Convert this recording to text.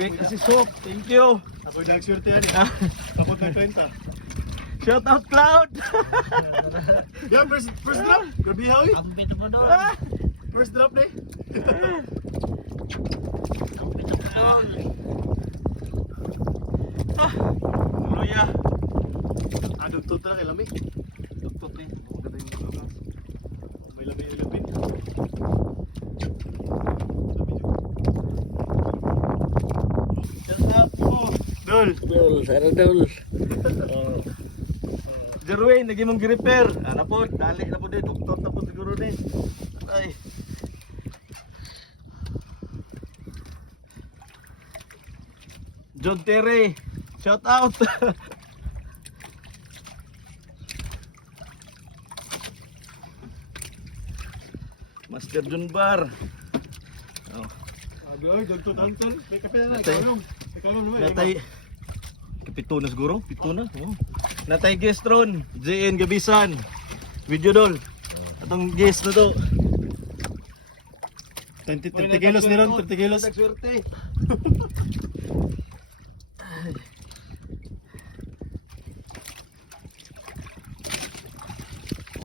Quick assist hook. Thank you. Ako nag-swerte yan eh. Ako nag-kwenta. Shout out Cloud. Yeah, first drop. Grabe hawi. Ang pito ko doon. First drop na eh. Ang pito ko doon. Luya. Dugtod talaga lami. Tuktok eh. May labi yung labi. Shout out mo. Dol. Sarang dol. Jerwin, lagi mong gi-repair. Ano po, dali na po din. Tuktok na po siguro din. Ay. John Terry. Shout out. Master John Bar. Oh. Agloy, dugtod Anton. May kape na na. Natay. Ikaw lang naman. Natay. Kapito na siguro? Pito na. Oh. Natay guest ron. JN Gabisan. Video dol. Atong guest na to. 30 kilos ni ron, 30 kilos. Nagswerte.